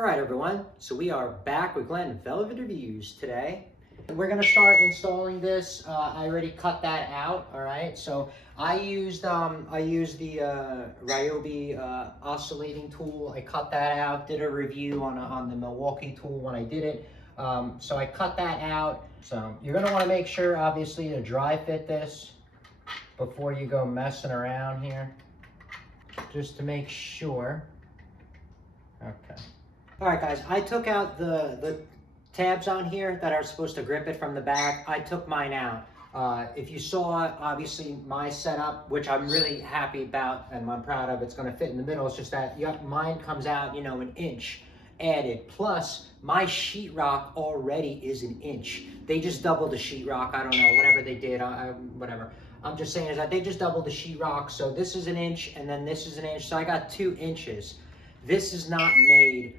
All right, everyone. So we are back with Glenn Velvet Reviews today. We're gonna start installing this. I already cut that out. All right. So I used the Ryobi oscillating tool. I cut that out. Did a review on the Milwaukee tool when I did it. So I cut that out. So you're gonna want to make sure, obviously, to dry fit this before you go messing around here, just to make sure. Okay. All right, guys, I took out the tabs on here that are supposed to grip it from the back. I took mine out. If you saw, obviously, my setup, which I'm really happy about and I'm proud of, it's going to fit in the middle. It's just that mine comes out, an inch added. Plus, my sheetrock already is an inch. They just doubled the sheetrock. I don't know, whatever they did, whatever. I'm just saying is that they just doubled the sheetrock. So this is an inch, and then this is an inch. So I got 2 inches. This is not made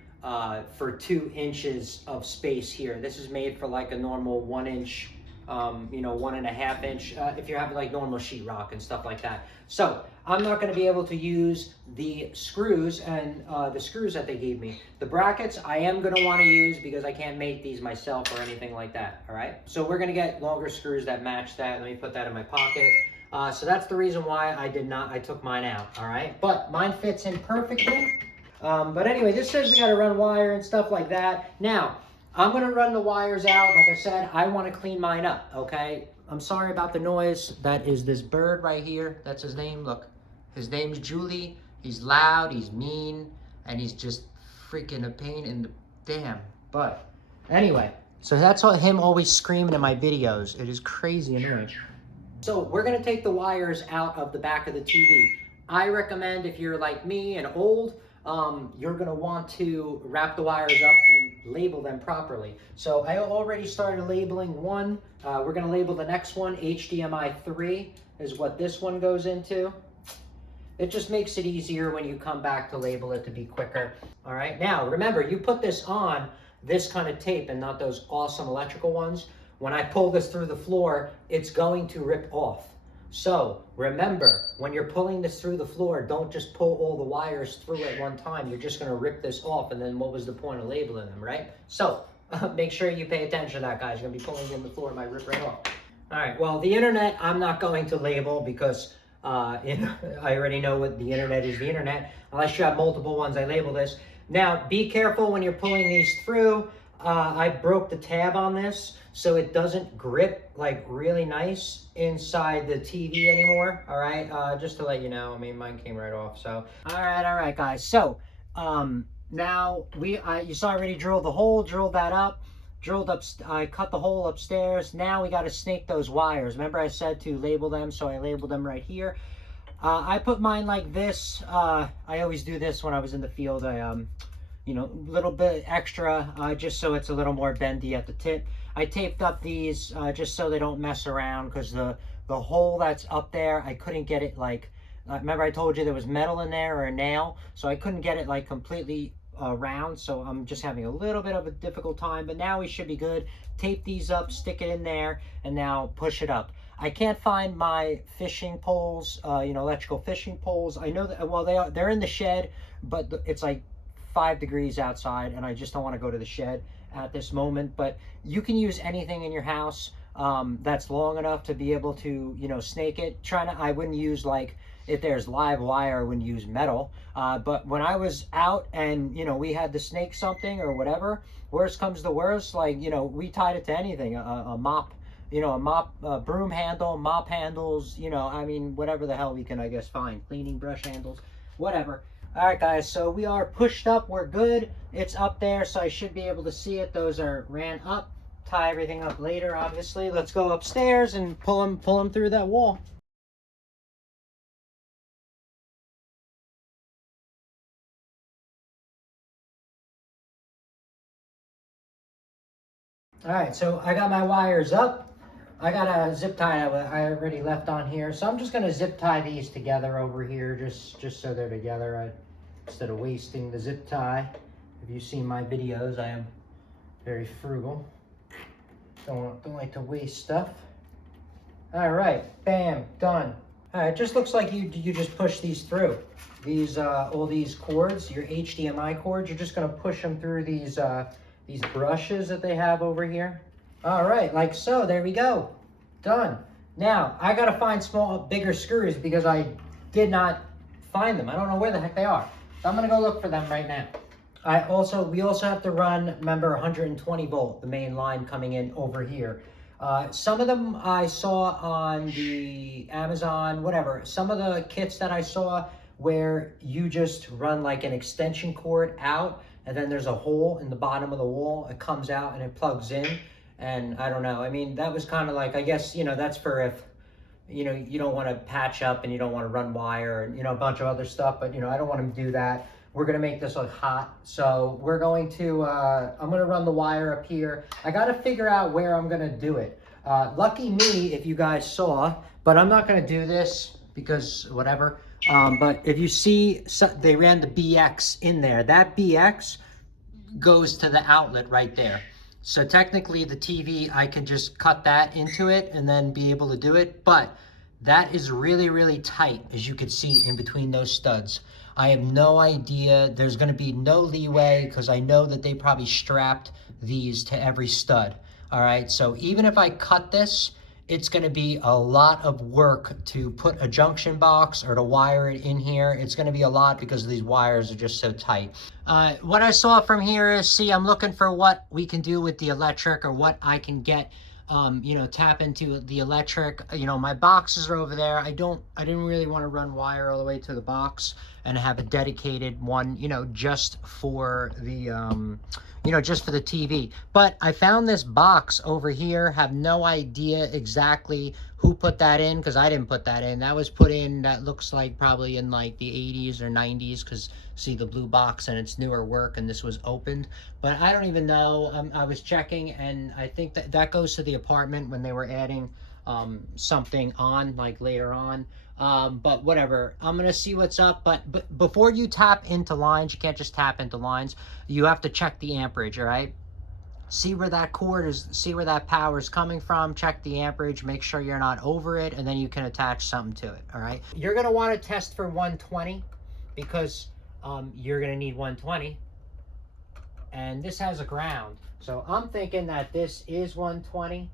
for 2 inches of space here. This is made for like a normal 1 inch, 1.5 inch, if you're having like normal sheetrock and stuff like that. So I'm not going to be able to use the screws and the screws that they gave me. The brackets I am going to want to use because I can't make these myself or anything like that. All right. So we're going to get longer screws that match that. Let me put that in my pocket. So that's the reason why I took mine out. All right. But mine fits in perfectly. But anyway, this says we got to run wire and stuff like that. Now, I'm going to run the wires out. Like I said, I want to clean mine up, okay? I'm sorry about the noise. That is this bird right here. That's his name. Look, his name's Julie. He's loud, he's mean, and he's just freaking a pain in the damn butt. Anyway, so that's him always screaming in my videos. It is crazy annoying. So we're going to take the wires out of the back of the TV. I recommend, if you're like me and old, you're going to want to wrap the wires up and label them properly. So I already started labeling one. We're going to label the next one. HDMI 3 is what this one goes into. It just makes it easier when you come back to label it to be quicker. All right. Now, remember, you put this on this kind of tape and not those awesome electrical ones. When I pull this through the floor, it's going to rip off. So remember, when you're pulling this through the floor, don't just pull all the wires through at one time. You're just going to rip this off, and then what was the point of labeling them, right? So make sure you pay attention to that, guys. You're going to be pulling in the floor, it might rip right off. All right, well, the internet, I'm not going to label because I already know what the internet is the internet. Unless you have multiple ones, I label this. Now, be careful when you're pulling these through. I broke the tab on this, so it doesn't grip like really nice inside the TV anymore. All right, just to let you know. I mean, mine came right off. So, all right, guys. So, now you saw I already drilled the hole, drilled that up, I cut the hole upstairs. Now we got to snake those wires. Remember I said to label them, so I labeled them right here. I put mine like this. I always do this when I was in the field. A little bit extra, just so it's a little more bendy at the tip. I taped up these just so they don't mess around, because the hole that's up there, I couldn't get it like, remember I told you there was metal in there or a nail, so I couldn't get it like completely round, so I'm just having a little bit of a difficult time, but now we should be good. Tape these up, stick it in there, and now push it up. I can't find my fishing poles, electrical fishing poles. I know that, well, they're in the shed, but it's like 5 degrees outside, and I just don't want to go to the shed at this moment. But you can use anything in your house that's long enough to be able to, snake it. I wouldn't use, like, if there's live wire, I wouldn't use metal. But when I was out and, we had to snake something or whatever, worst comes to worst, like, we tied it to anything, a mop, broom handle, mop handles, I mean, whatever the hell we can, I guess, find. Cleaning brush handles, whatever. All right, guys, so we are pushed up. We're good. It's up there, so I should be able to see it. Those are ran up. Tie everything up later, obviously. Let's go upstairs and pull them through that wall. All right, so I got my wires up. I got a zip tie I already left on here, so I'm just gonna zip tie these together over here, just so they're together. Instead of wasting the zip tie. If you've seen my videos, I am very frugal. Don't like to waste stuff. All right, bam, done. It just looks like you just push these through. These all these cords, your HDMI cords, you're just gonna push them through these brushes that they have over here. All right, like so, there we go. Done. Now, I gotta find bigger screws because I did not find them. I don't know where the heck they are. So I'm gonna go look for them right now. We also have to run, remember, 120 volt, the main line coming in over here. Some of them I saw on the Amazon, whatever. Some of the kits that I saw where you just run like an extension cord out, and then there's a hole in the bottom of the wall. It comes out and it plugs in. And I don't know. I mean, that was kind of like, I guess, that's for if, you don't want to patch up and you don't want to run wire and, a bunch of other stuff. But, I don't want to do that. We're going to make this look hot. So we're going to, I'm going to run the wire up here. I got to figure out where I'm going to do it. Lucky me, if you guys saw, but I'm not going to do this because whatever. But if you see, they ran the BX in there. That BX goes to the outlet right there. So technically the TV, I can just cut that into it and then be able to do it. But that is really, really tight, as you can see in between those studs. I have no idea. There's going to be no leeway because I know that they probably strapped these to every stud. All right. So even if I cut this, it's going to be a lot of work to put a junction box or to wire it in here. It's going to be a lot because these wires are just so tight. What I saw from here is, I'm looking for what we can do with the electric or what I can get, tap into the electric. My boxes are over there. I didn't really want to run wire all the way to the box and have a dedicated one, just for the, just for the TV. But I found this box over here, have no idea exactly who put that in, because I didn't put that in. That was put in, that looks like probably in like the 80s or 90s, because see the blue box and it's newer work and this was opened. But I don't even know. I was checking and I think that goes to the apartment when they were adding something on, like later on. But whatever, I'm gonna see what's up. But before you tap into lines, you can't just tap into lines. You have to check the amperage, all right? See where that cord is, see where that power is coming from, check the amperage, make sure you're not over it, and then you can attach something to it, all right? You're gonna wanna test for 120 because you're gonna need 120. And this has a ground. So I'm thinking that this is 120.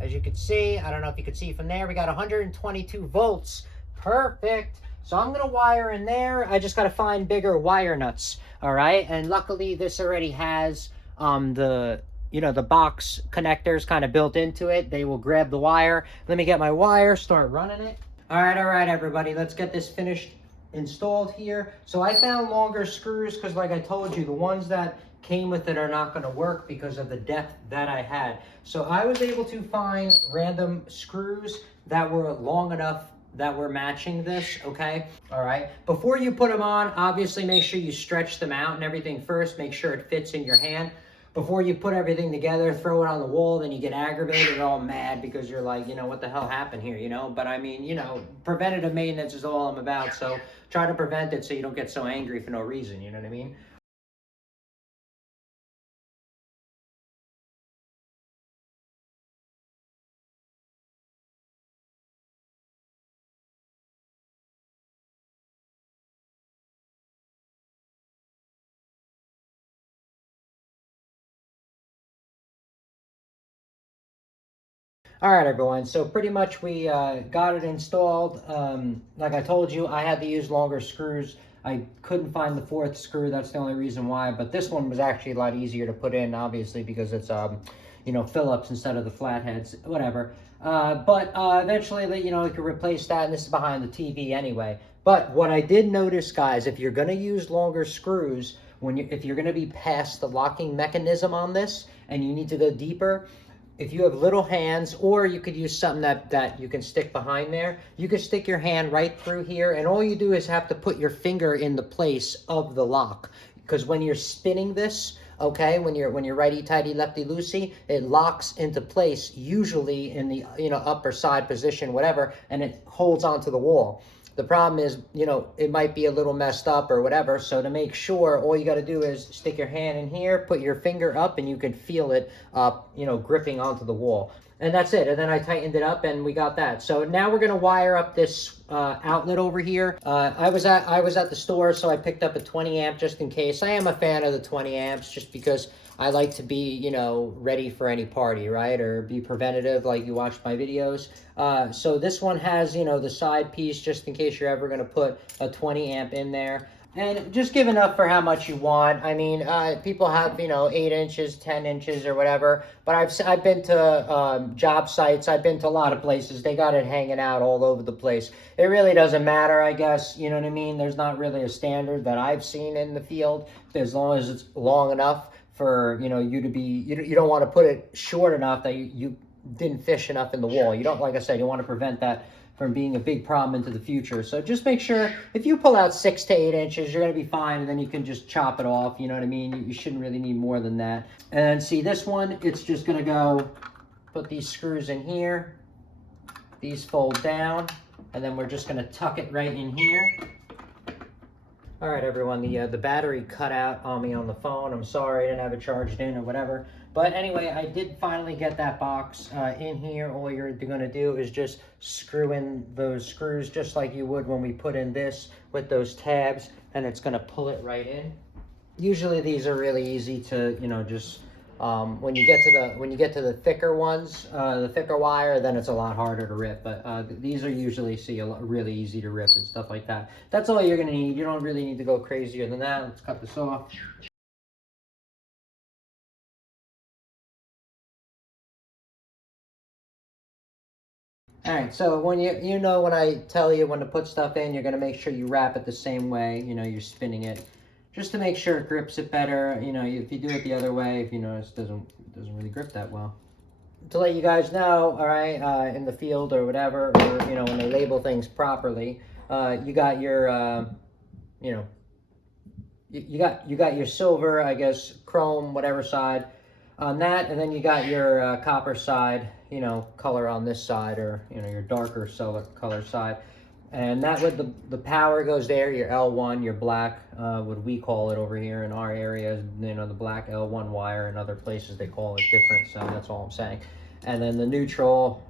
As you can see, I don't know if you can see from there, we got 122 volts. Perfect. So I'm gonna wire in there. I just gotta find bigger wire nuts, all right? And luckily this already has the box connectors kind of built into it. They will grab the wire. Let me get my wire, start running it. All right, everybody, let's get this finished installed here. So I found longer screws because like I told you, the ones that came with it are not going to work because of the depth that I had. So I was able to find random screws that were long enough that were matching this, okay? All right, before you put them on, obviously make sure you stretch them out and everything first, make sure it fits in your hand. Before you put everything together, throw it on the wall, then you get aggravated and all mad because you're like, what the hell happened here, But I mean, preventative maintenance is all I'm about, so try to prevent it so you don't get so angry for no reason, you know what I mean? All right, everyone, so pretty much we got it installed. Like I told you, I had to use longer screws. I couldn't find the fourth screw. That's the only reason why. But this one was actually a lot easier to put in, obviously, because it's, Phillips instead of the flatheads, whatever. But eventually, you can replace that, and this is behind the TV anyway. But what I did notice, guys, if you're going to use longer screws, if you're going to be past the locking mechanism on this, and you need to go deeper, if you have little hands, or you could use something that you can stick behind there, you can stick your hand right through here, and all you do is have to put your finger in the place of the lock. Because when you're spinning this, okay, when you're righty-tighty, lefty-loosey, it locks into place, usually in the upper side position, whatever, and it holds onto the wall. The problem is, you know, it might be a little messed up or whatever. So to make sure, all you got to do is stick your hand in here, put your finger up, and you can feel it, you know, gripping onto the wall. And that's it. And then I tightened it up, and we got that. So now we're gonna wire up this outlet over here. I was at the store, so I picked up a 20 amp just in case. I am a fan of the 20 amps just because I like to be, you know, ready for any party, right? Or be preventative, like you watch my videos. So this one has, you know, the side piece just in case you're ever gonna put a 20 amp in there. And just give enough for how much you want. I mean, people have, you know, 8 inches, 10 inches or whatever. But I've been to job sites. I've been to a lot of places. They got it hanging out all over the place. It really doesn't matter, I guess. You know what I mean? There's not really a standard that I've seen in the field. As long as it's long enough for, you know, you to be, you don't want to put it short enough that you didn't fish enough in the wall. You don't, like I said, you want to prevent that from being a big problem into the future. So just make sure if you pull out 6 to 8 inches, you're gonna be fine, and then you can just chop it off. You know what I mean? You shouldn't really need more than that. And see this one, it's just gonna go, put these screws in here, these fold down, and then we're just gonna tuck it right in here. All right, everyone, the battery cut out on me on the phone. I'm sorry, I didn't have it charged in or whatever. But anyway, I did finally get that box in here. All you're gonna do is just screw in those screws just like you would when we put in this with those tabs, and it's gonna pull it right in. Usually these are really easy to, you know, just when you get to the thicker ones, the thicker wire, then it's a lot harder to rip. But these are usually really easy to rip and stuff like that. That's all you're gonna need. You don't really need to go crazier than that. Let's cut this off. All right, so when when I tell you when to put stuff in, you're gonna make sure you wrap it the same way. You know, you're spinning it just to make sure it grips it better. You know, if you do it the other way, if you notice, it doesn't really grip that well. To let you guys know, all right, in the field or whatever, or you know, when they label things properly, you got your, you know, you got your silver, I guess, chrome, whatever side on that, and then you got your copper side, you know, color on this side, or you know, your darker color side, and that would the power goes there. Your L1, your black, what we call it over here in our area, you know, the black L1 wire. In other places they call it different, so that's all I'm saying. And then the neutral,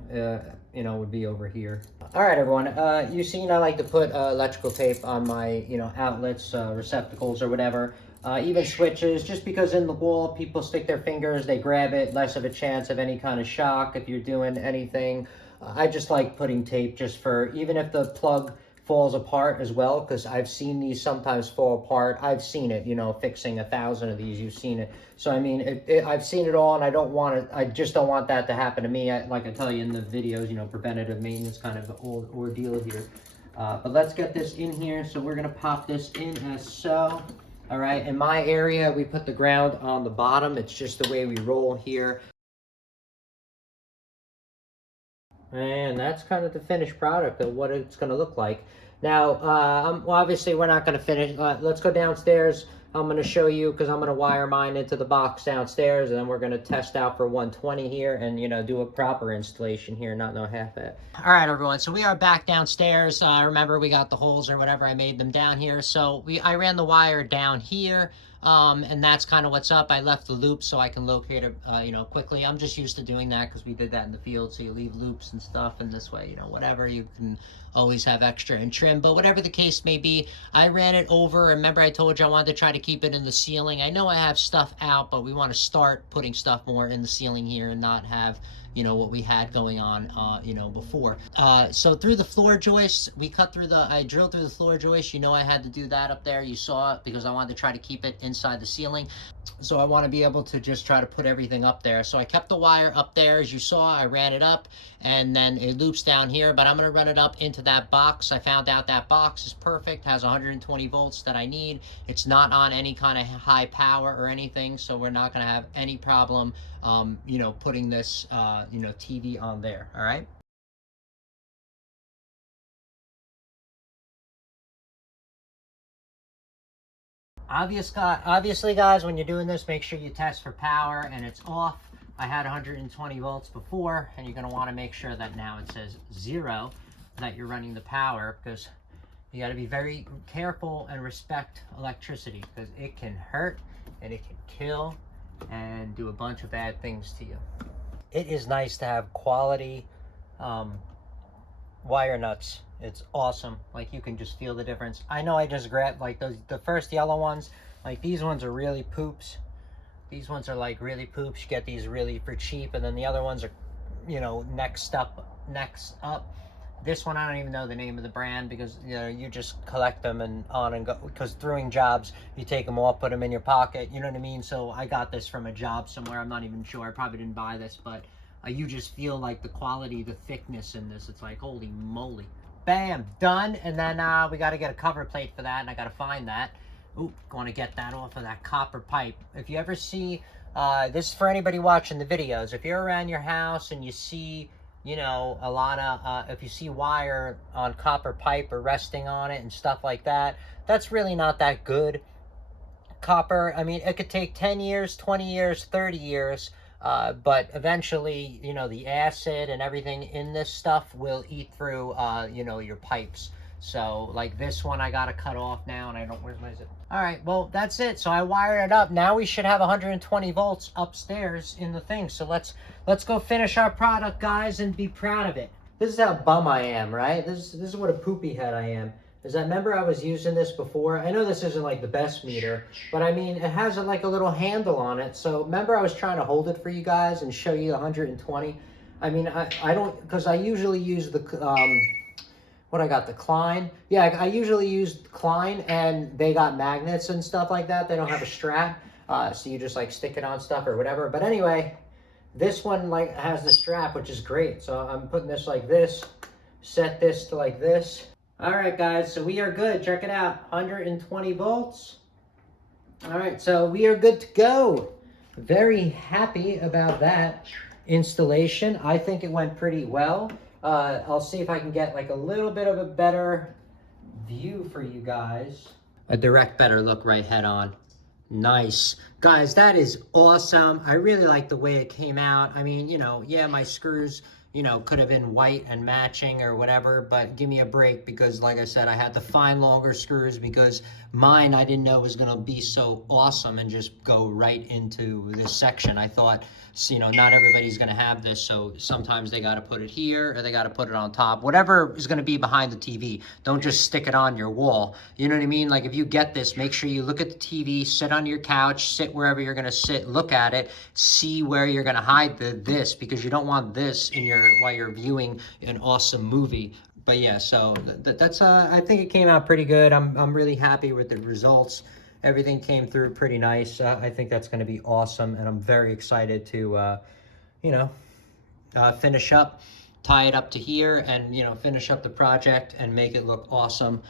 you know, would be over here. All right, everyone. You've seen I like to put electrical tape on my, you know, outlets, receptacles, or whatever. Even switches, just because in the wall, people stick their fingers, they grab it, less of a chance of any kind of shock if you're doing anything. I just like putting tape just for, even if the plug falls apart as well, because I've seen these sometimes fall apart. I've seen it, you know, fixing 1,000 of these, you've seen it. So, I mean, I've seen it all, and I don't want it, I just don't want that to happen to me. Like I tell you in the videos, you know, preventative maintenance kind of ordeal here. But let's get this in here. So we're gonna pop this in as so. All right, in my area, we put the ground on the bottom. It's just the way we roll here. And that's kind of the finished product of what it's going to look like. Now, well, obviously, we're not going to finish. Let's go downstairs. I'm going to show you, because I'm going to wire mine into the box downstairs, and then we're going to test out for 120 here and, you know, do a proper installation here, not no half-at. All right, everyone, so we are back downstairs. Remember, we got the holes or whatever, I made them down here. So I ran the wire down here, and that's kind of what's up. I left the loop so I can locate it, you know, quickly. I'm just used to doing that because we did that in the field, so you leave loops and stuff, and this way, you know, whatever, you can always have extra and trim. But whatever the case may be, I ran it over. Remember, I told you I wanted to try to keep it in the ceiling. I know I have stuff out, but we want to start putting stuff more in the ceiling here and not have, you know, what we had going on, you know, before. So through the floor joists, I drilled through the floor joist. You know, I had to do that up there. You saw it because I wanted to try to keep it inside the ceiling. So I want to be able to just try to put everything up there. So I kept the wire up there. As you saw, I ran it up, and then it loops down here, but I'm going to run it up into that box. I found out that box is perfect, has 120 volts that I need. It's not on any kind of high power or anything, so we're not going to have any problem, you know, putting this, you know, TV on there. All right. Obviously, guys, when you're doing this, make sure you test for power and it's off. I had 120 volts before, and you're going to want to make sure that now it says 0, that you're running the power, because You got to be very careful and respect electricity because it can hurt and it can kill and do a bunch of bad things to you. It is nice to have quality wire nuts. It's awesome. Like, you can just feel the difference. I know I just grabbed like the first yellow ones. Like, these ones are really poops. These ones are like really poops. You get these really for cheap, and then the other ones are, you know, next up. This one, I don't even know the name of the brand because, you know, you just collect them and on and go. Because doing jobs, you take them off, put them in your pocket. You know what I mean? So I got this from a job somewhere. I'm not even sure. I probably didn't buy this, but you just feel like the quality, the thickness in this. It's like, holy moly. Bam, done. And then we got to get a cover plate for that, and I got to find that. Ooh, going to get that off of that copper pipe. If you ever see, this is for anybody watching the videos. If you're around your house and you see, you know, a lot of, if you see wire on copper pipe or resting on it and stuff like that, that's really not that good. Copper, I mean, it could take 10 years, 20 years, 30 years, but eventually, you know, the acid and everything in this stuff will eat through, you know, your pipes. So, like this one, I got to cut off now, and I don't, where's my zip? All right, well, that's it. So I wired it up. Now we should have 120 volts upstairs in the thing. So let's go finish our product, guys, and be proud of it. This is how bum I am, right? This is what a poopy head I am. Is I remember I was using this before. I know this isn't like the best meter, but I mean, it has like a little handle on it. So remember I was trying to hold it for you guys and show you 120. I mean, I don't, because I usually use the, what I got, the Klein. Yeah, I usually use Klein, and they got magnets and stuff like that. They don't have a strap, so you just like stick it on stuff or whatever. But anyway, this one like has the strap, which is great. So I'm putting this like this, set this to like this. All right, guys, so we are good. Check it out, 120 volts. All right, so we are good to go. Very happy about that installation. I think it went pretty well. I'll see if I can get like a little bit of a better view for you guys. A direct better look right head on. Nice. Guys, that is awesome. I really like the way it came out. I mean, you know, yeah, my screws, you know, could have been white and matching or whatever, but give me a break because, like I said, I had to find longer screws because mine I didn't know was going to be so awesome and just go right into this section. I thought, you know, not everybody's going to have this, so sometimes they got to put it here or they got to put it on top. Whatever is going to be behind the TV, don't just stick it on your wall. You know what I mean? Like, if you get this, make sure you look at the TV, sit on your couch, sit wherever you're going to sit, look at it, see where you're going to hide this, because you don't want this in your while you're viewing an awesome movie. But yeah, so that's I think it came out pretty good. I'm really happy with the results. Everything came through pretty nice. I think that's going to be awesome, and I'm very excited to you know, finish up, tie it up to here, and, you know, finish up the project and make it look awesome.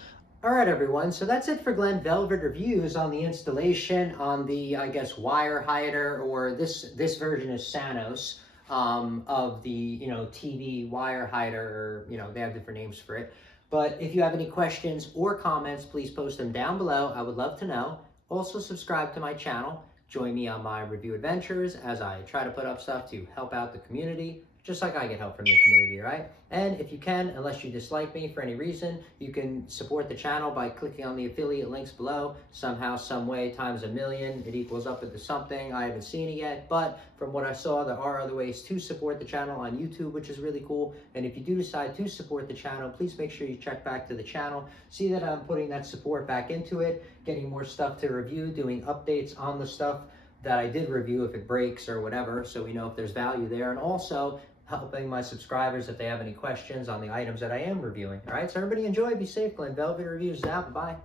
All right, everyone, so that's it for Glen Velvet reviews on the installation on the, I guess, wire hider, or this version is Sanos, of the, you know, TV wire hider, or, you know, they have different names for it. But if you have any questions or comments, please post them down below. I would love to know. Also, subscribe to my channel. Join me on my review adventures as I try to put up stuff to help out the community, just like I get help from the community, right? And if you can, unless you dislike me for any reason, you can support the channel by clicking on the affiliate links below. Somehow, some way, times a million, it equals up into something. I haven't seen it yet, but from what I saw, there are other ways to support the channel on YouTube, which is really cool. And if you do decide to support the channel, please make sure you check back to the channel, see that I'm putting that support back into it, getting more stuff to review, doing updates on the stuff that I did review if it breaks or whatever, so we know if there's value there, and also helping my subscribers if they have any questions on the items that I am reviewing. All right, so everybody enjoy, be safe. Glen Velvet Reviews out. Bye.